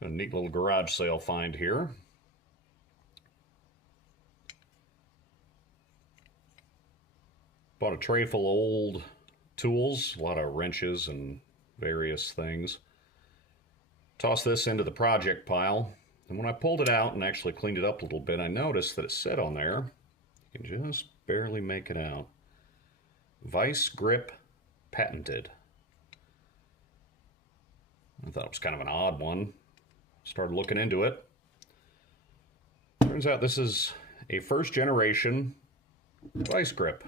A neat little garage sale find here. Bought a tray full of old tools, a lot of wrenches and various things. Tossed this into the project pile, and when I pulled it out and actually cleaned it up a little bit, I noticed that it said on there, you can just barely make it out, Vise grip patented. I thought it was kind of an odd one. Started looking into it. Turns out this is a first generation vice grip.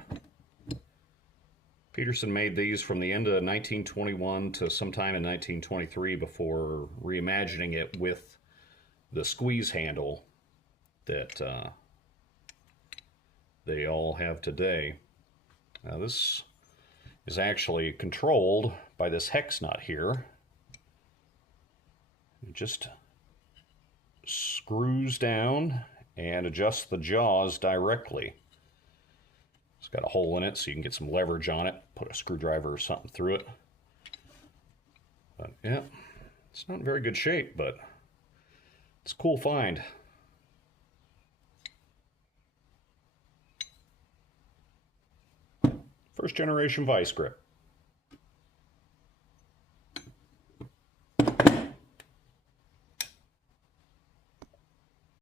Peterson made these from the end of 1921 to sometime in 1923 before reimagining it with the squeeze handle that they all have today. Now this is actually controlled by this hex nut here. It just screws down and adjusts the jaws directly. It's got a hole in it so you can get some leverage on it, put a screwdriver or something through it. But yeah, it's not in very good shape, but it's a cool find. First generation vice grip.